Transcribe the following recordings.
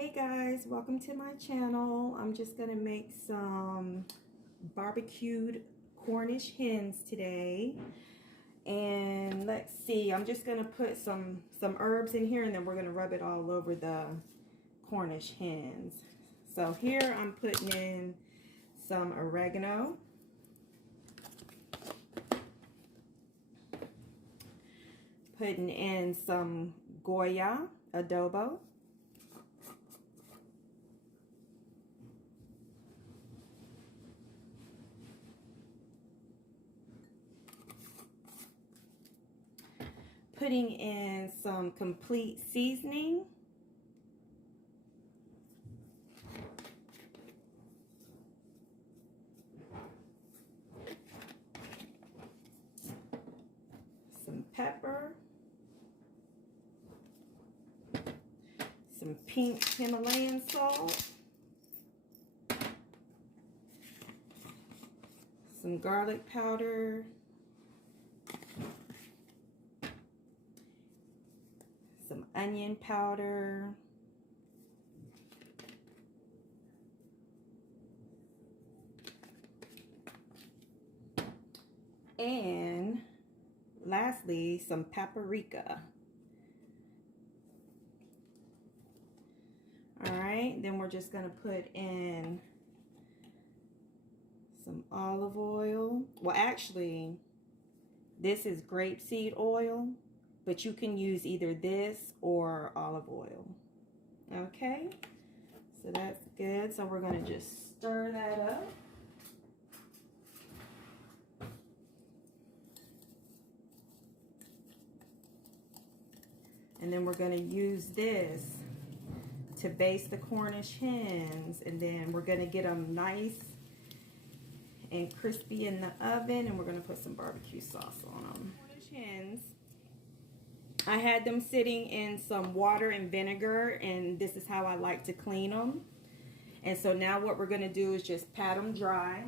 Hey guys, welcome to my channel. I'm just gonna make some barbecued Cornish hens today. And let's see, I'm just gonna put some herbs in here and then we're gonna rub it all over the Cornish hens. So here I'm putting in some oregano. Putting in some Goya adobo. Putting in some complete seasoning. Some pepper. Some pink Himalayan salt. Some garlic powder. Some onion powder. And lastly, some paprika. All right, then we're just going to put in some olive oil. Well, actually, this is grapeseed oil, but you can use either this or olive oil. Okay, so that's good. So we're going to just stir that up. And then we're going to use this to baste the Cornish hens, and then we're going to get them nice and crispy in the oven, and we're going to put some barbecue sauce on them. Cornish hens, I had them sitting in some water and vinegar, and this is how I like to clean them. And so now what we're going to do is just pat them dry.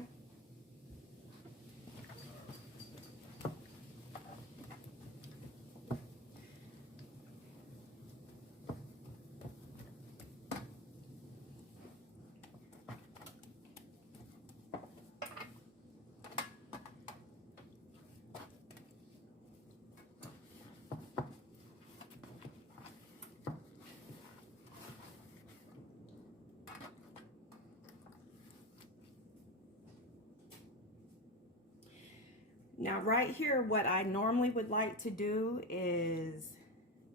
Now right here, what I normally would like to do is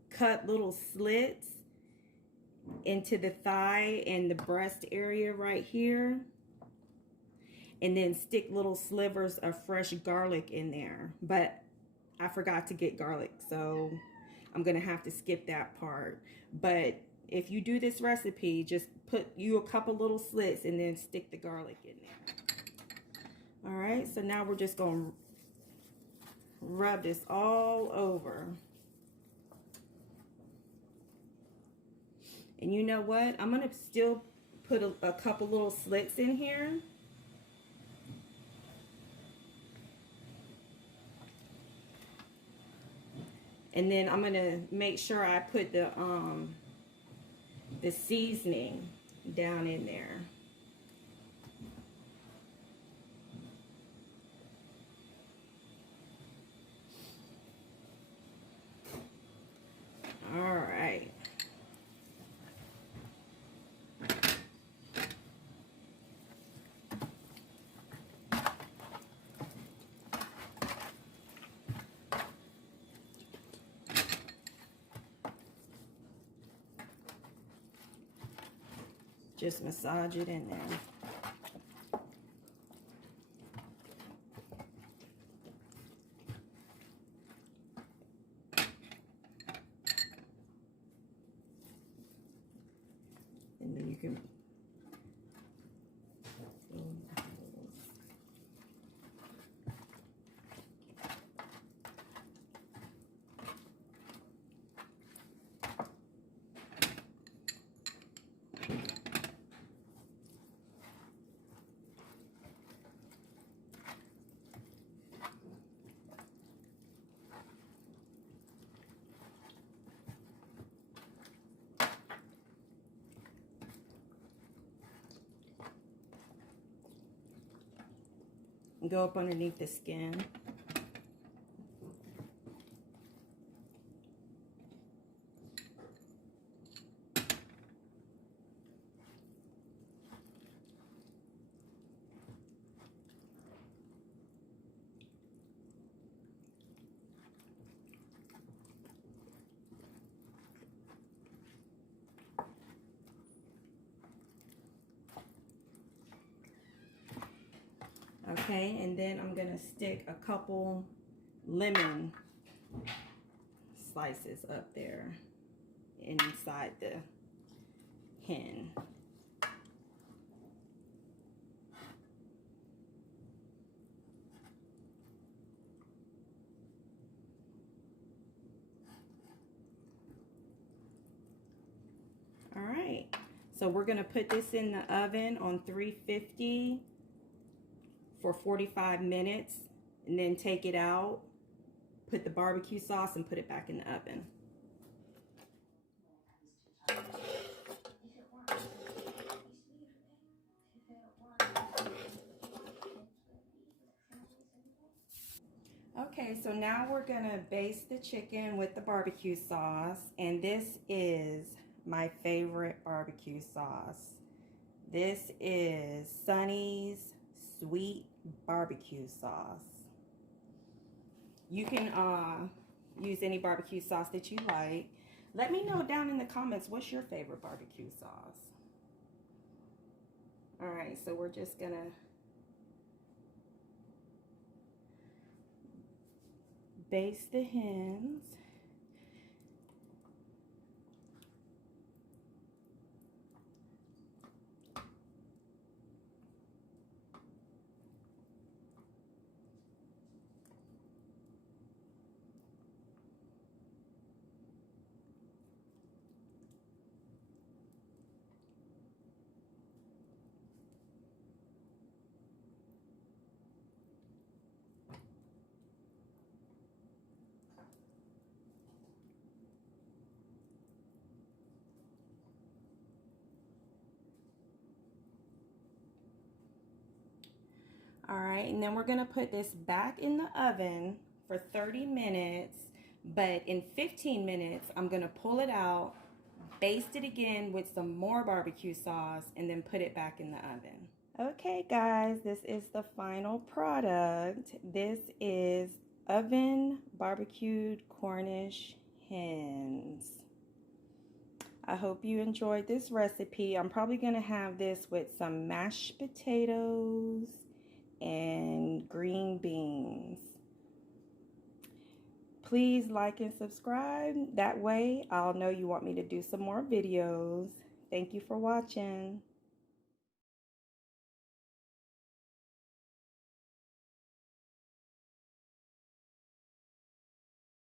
cut little slits into the thigh and the breast area right here. And then stick little slivers of fresh garlic in there. But I forgot to get garlic, so I'm gonna have to skip that part. But if you do this recipe, just put you a couple little slits and then stick the garlic in there. All right, so now we're just gonna rub this all over. And you know what? I'm going to still put a couple little slits in here. And then I'm going to make sure I put the seasoning down in there. All right. Just massage it in there. And then you can and go up underneath the skin. Okay, and then I'm gonna stick a couple lemon slices up there inside the hen. All right, so we're gonna put this in the oven on 350 for 45 minutes, and then take it out, put the barbecue sauce, and put it back in the oven. Okay, so now we're gonna baste the chicken with the barbecue sauce, and this is my favorite barbecue sauce. This is Sonny's Sweet Barbecue Sauce. You can use any barbecue sauce that you like. Let me know down in the comments, what's your favorite barbecue sauce? All right, so we're just gonna baste the hens. All right, and then we're gonna put this back in the oven for 30 minutes, but in 15 minutes, I'm gonna pull it out, baste it again with some more barbecue sauce, and then put it back in the oven. Okay guys, this is the final product. This is oven barbecued Cornish hens. I hope you enjoyed this recipe. I'm probably gonna have this with some mashed potatoes and green beans. Please like and subscribe. That way I'll know you want me to do some more videos. Thank you for watching.